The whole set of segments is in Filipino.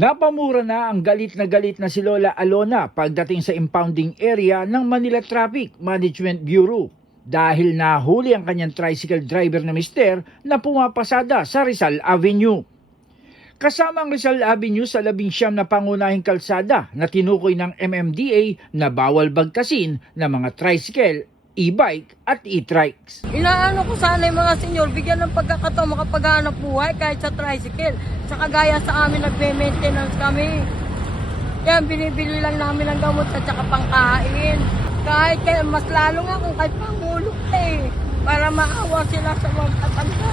Napamura na ang galit na galit na si Lola Alona pagdating sa impounding area ng Manila Traffic Management Bureau dahil nahuli ang kanyang tricycle driver na mister na pumapasada sa Rizal Avenue. Kasama ang Rizal Avenue sa labing siyam na pangunahing kalsada na tinukoy ng MMDA na bawal bagkasin ng mga tricycle, e-bike at e-trikes. Inaano ko sana yung mga senyor, bigyan ng pagkakataon makapaghanap buhay kahit sa tricycle. Sa kagaya sa amin, nagme-maintenance kami. Yan, binibili lang namin ng gamot at saka pangkain. Kahit kaya, mas lalo nga kung kahit pangulo ka eh. Para maawa sila sa mga katanda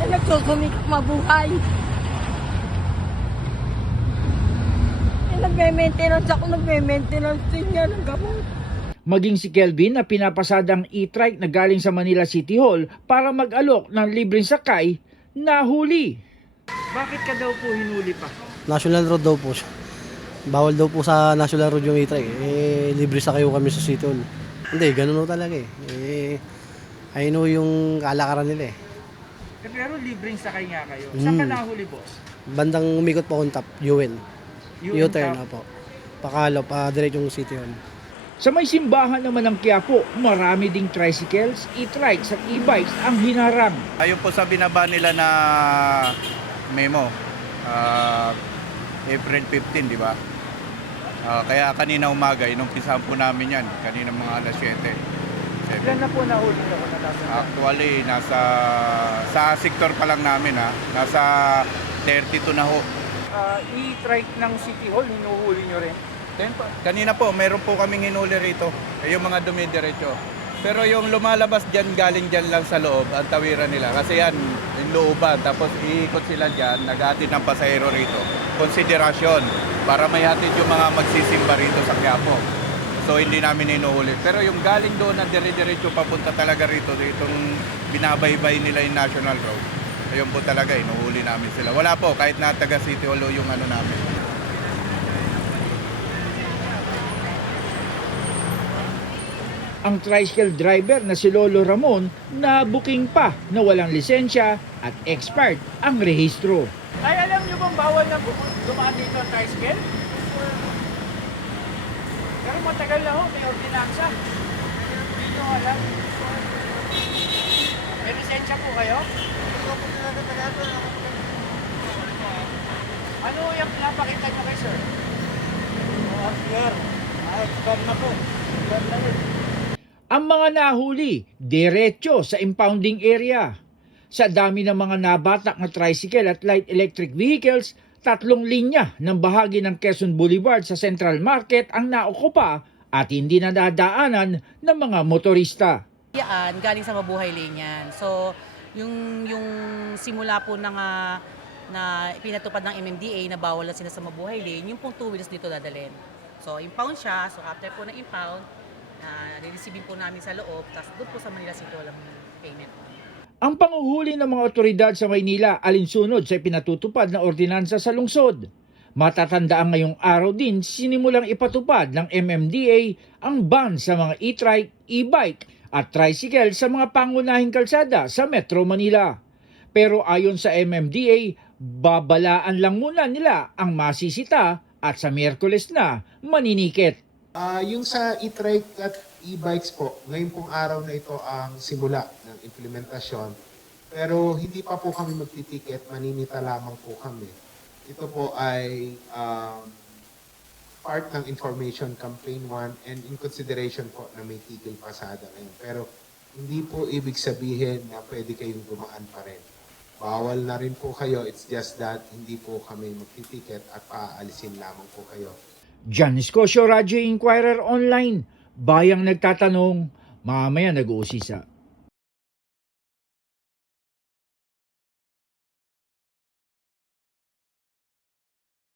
na nagsusumikap mabuhay. Eh, nagme-maintenance ako, nagme-maintenance din yan ng gamot. Maging si Kelvin na pinapasadang e-trike na galing sa Manila City Hall para mag-alok ng libreng sakay, nahuli. Bakit ka daw po hinuli pa? National Road daw po siya. Bawal daw po sa National Road yung e-trike. Eh, libre sa kayo kami sa City Hall. Hindi, ganun talaga eh. Eh, I know yung kalakaran nila eh. Pero libreng sakay nga kayo. Saan ka nahuli, boss? Bandang umikot po akong top, UN. U-turn na po. Pakalo, pa direct yung City Hall. Sa may simbahan naman ng Quiapo, marami ding tricycles, e-trikes at e-bikes ang hinarang. Ayun po sa binaba nila na memo, ah, April 15, di ba? Ah, kaya kanina umaga, inumpisahan po namin yan, kanina mga alas 7. Ilan na po nahuli na kung Actually, nasa sa sektor pa lang namin ha, nasa 32 na ho. e-trike ng City Hall, hinuhuli nyo rin. Pa- kanina po, meron po kaming hinuli rito, eh, yung mga dumidiretso. Pero yung lumalabas dyan, galing dyan lang sa loob, ang tawiran nila. Kasi yan, yung looban, tapos iikot sila dyan, naghatid ng pasahero rito. Konsiderasyon, para may hatid yung mga magsisimba rito sa Quiapo. So hindi namin inuhuli. Pero yung galing doon na dire-diretso papunta talaga rito, itong binabaybay nila yung National Road, ayun po talaga, inuhuli namin sila. Wala po, kahit na taga City Hall yung ano namin. Ang tricycle driver na si Lolo Ramon na booking pa na walang lisensya at expired ang rehistro. Ay, alam niyo bang bawal na dumaan dito ang tricycle? Pero matagal na ho, may ordinansa. Hindi nyo alam. May lisensya po kayo? Ano yung pinapakita nyo kay sir? Oh, sir. Ah, expired na po. Expired na yun. Ang mga nahuli, diretso sa impounding area. Sa dami ng mga nabatak na tricycle at light electric vehicles, tatlong linya ng bahagi ng Quezon Boulevard sa Central Market ang naukupa at hindi nadadaanan ng mga motorista. Yan, galing sa Mabuhay Lane. So, yung, yung simula po ng, ah, na pinatupad ng MMDA na bawal na sila sa Mabuhay Lane, yung pong two wheels dito dadalhin. So, impound siya. So, after po na impound, na re-receiving po namin sa loob, tapos doon po sa Manila City Hall ang payment. Ang panguhuli ng mga otoridad sa Maynila alinsunod sa pinatutupad na ordinansa sa lungsod. Matatandaan ngayong araw din sinimulang ipatupad ng MMDA ang ban sa mga e-trike, e-bike at tricycle sa mga pangunahing kalsada sa Metro Manila. Pero ayon sa MMDA, babalaan lang muna nila ang masisita at sa Miyerkules na maninikit. Ah, yung sa e-trike at e-bikes po, ngayon pong araw na ito ang simula ng implementasyon. Pero hindi pa po kami magtitiket, maninita lamang po kami. Ito po ay um, part ng information campaign 1 and in consideration po na may tigil pasada ngayon. Pero hindi po ibig sabihin na pwede kayong dumaan pa rin. Bawal na rin po kayo, it's just that hindi po kami magtitiket at paaalisin lamang po kayo. John Escocio, Radyo Inquirer Online. Bayang nagtatanong, mamaya nag-uusisa.